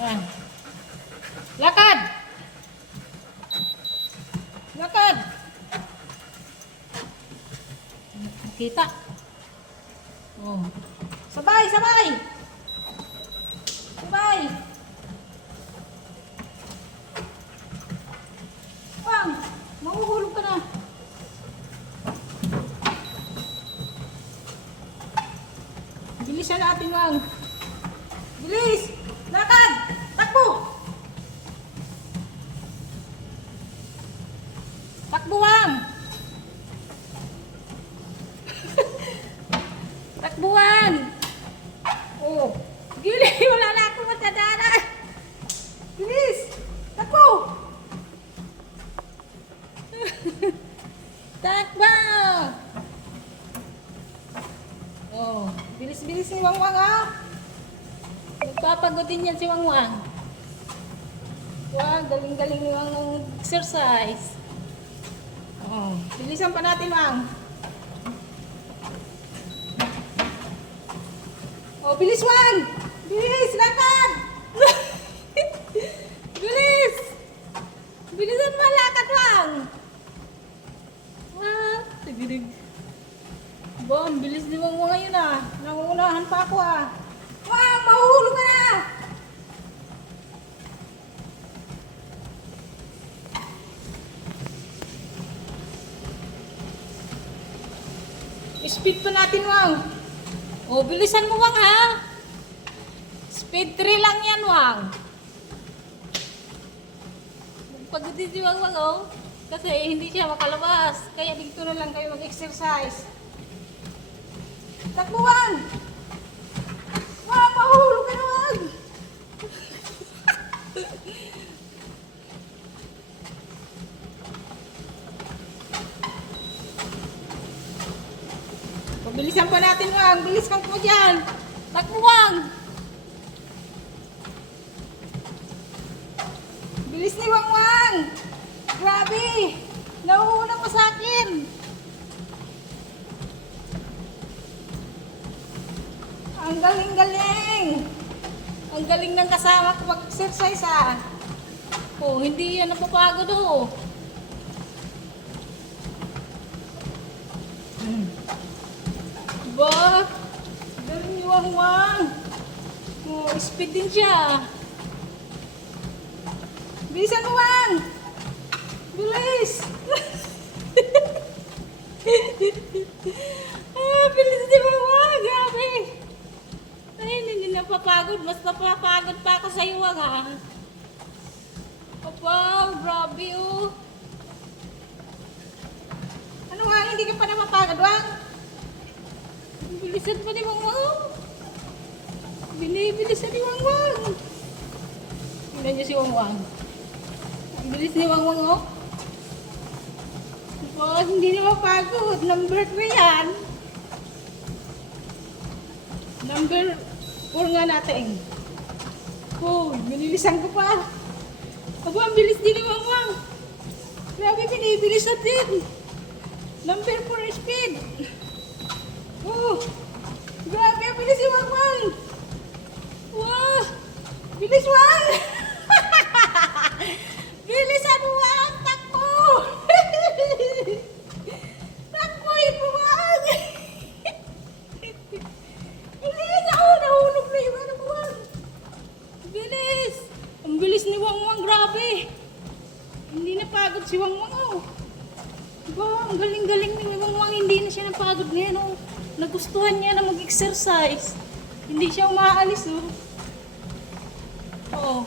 Yan. Lakad! Lakad! Nakita. Oh. Sabay, sabay! Sabay! Wang! Mahuhulog ka na. Bilisan natin, Wang. Bilis! Lakad! Takbo! Takbo, Wang! Takbuhan! Oh, gili, wala na akong matadana. Bilis! Takbo! Takbo! Oh, bilis-bilis si Wangwang, ha? Nagpapagutin yan si Wangwang. Wow, galing-galing ni Wang ng exercise. Oh, bilisan pa natin, Wang. Oh, bilis, Wang! Bilis! Lakad! Bilis! Bilisan mo, lakad, Wang! Ah, tigirig. Bom, bilis ni Wang Wang ngayon, ah. Nangungunahan pa ako, ah. Wang, mahuhulog ka na! Speed pa natin, Wang. Oh, bilisan mo, Wang, ha? Speed 3 lang yan, Wang. Pagod din si Wang Wang, oh. Kasi hindi siya makalabas. Kaya dito na lang kayo mag-exercise. Takbo, Wang! Wang, mahulog ka na, Wang! Pabilisan pa natin, Wang. Bilis kang po dyan. Takbo, Wang. Bilis ni Wang Wang. Grabe. Nauuna pa sa akin. Ang galing-galing. Ang galing ng kasama ko mag-exercise, ah. Oh, hindi yan napapagod, oh. Ba? Galing ni Wang Wang. Oh, speed din siya. Bilisan mo, Wang. Bilis. Ah, bilis ni Wang Wang. Grabe. Ay, hindi napapagod. Mas napapagod pa ako sa iyo, Wang, ha. Wow, grabe, oh. Ano, Wang? Hindi ka pa napapagod, Wang? Bilisan pa ni Wang Wang. Binibilisan ni Wang Wang. Tingnan niyo si Wang Wang. Ang bilis ni Wang Wang, oh. Oh, hindi na mapagod. Number 3 yan. Number 4 nga natin. Oh, binilisan ko pa. Aba, ang bilis din ni Wang Wang. Grabe, binibilisan din. Number 4 speed. Oh, grabe, ang bilis si Wang Wang. Wow, bilis, Wang. Bilisan mo, Wang. Takbo. Takbo, ito, Wang. Bilis, ako, nahulog na yung ano, Wang. Bilis. Ang bilis ni Wang Wang, grabe. Hindi napagod si Wang Wang, oh. Diba, ang galing-galing ni Wang Wang. Hindi na siya napagod ngayon, oh. Nagustuhan niya na mag-exercise. Hindi siya umaalis, oh. Oo.